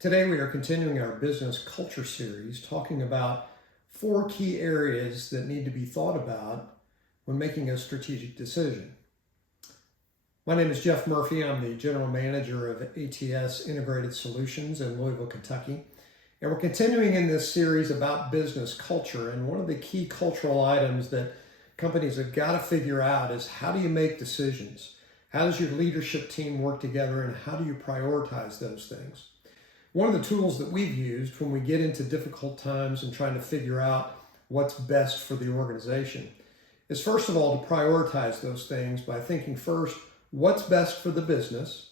Today we are continuing our business culture series talking about 4 key areas that need to be thought about when making a strategic decision. My name is Jeff Murphy. I'm the General Manager of ATS Integrated Solutions in Louisville, Kentucky. And we're continuing in this series about business culture. And one of the key cultural items that companies have got to figure out is how do you make decisions? How does your leadership team work together and how do you prioritize those things? One of the tools that we've used when we get into difficult times and trying to figure out what's best for the organization is, first of all, to prioritize those things by thinking first, what's best for the business,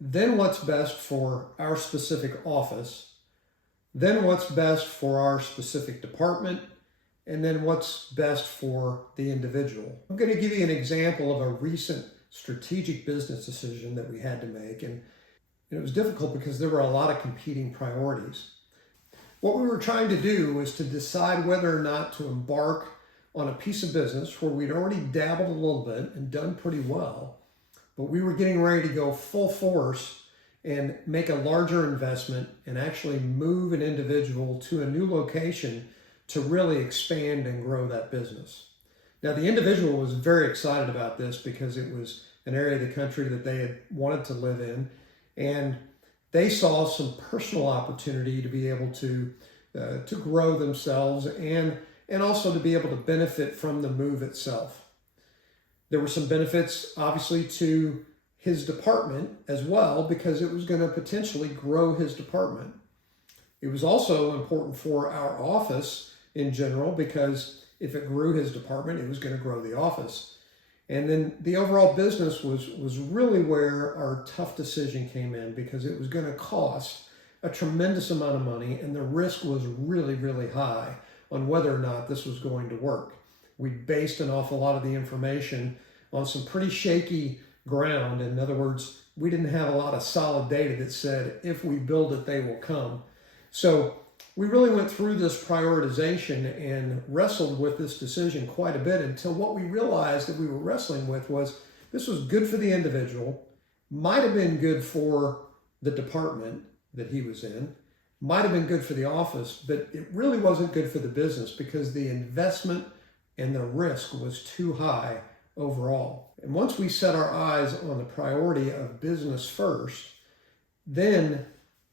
then what's best for our specific office, then what's best for our specific department, and then what's best for the individual. I'm going to give you an example of a recent strategic business decision that we had to make, and it was difficult because there were a lot of competing priorities. What we were trying to do was to decide whether or not to embark on a piece of business where we'd already dabbled a little bit and done pretty well, but we were getting ready to go full force and make a larger investment and actually move an individual to a new location to really expand and grow that business. Now, the individual was very excited about this because it was an area of the country that they had wanted to live in, and they saw some personal opportunity to be able to grow themselves and also to be able to benefit from the move itself. There were some benefits, obviously, to his department as well, because it was going to potentially grow his department. It was also important for our office in general, because if it grew his department, it was going to grow the office. And then the overall business was really where our tough decision came in, because it was going to cost a tremendous amount of money and the risk was really, really high on whether or not this was going to work. We based an awful lot of the information on some pretty shaky ground. In other words, we didn't have a lot of solid data that said, if we build it, they will come. So we really went through this prioritization and wrestled with this decision quite a bit until what we realized that we were wrestling with was this was good for the individual, might have been good for the department that he was in, might have been good for the office, but it really wasn't good for the business because the investment and the risk was too high overall. And once we set our eyes on the priority of business first, then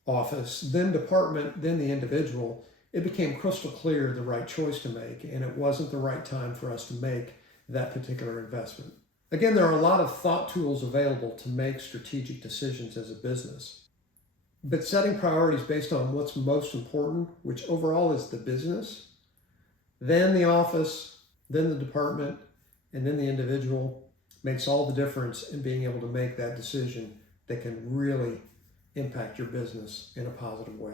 office, then department, then the individual, it became crystal clear the right choice to make, and it wasn't the right time for us to make that particular investment. Again, there are a lot of thought tools available to make strategic decisions as a business, but setting priorities based on what's most important, which overall is the business, then the office, then the department, and then the individual, makes all the difference in being able to make that decision that can really impact your business in a positive way.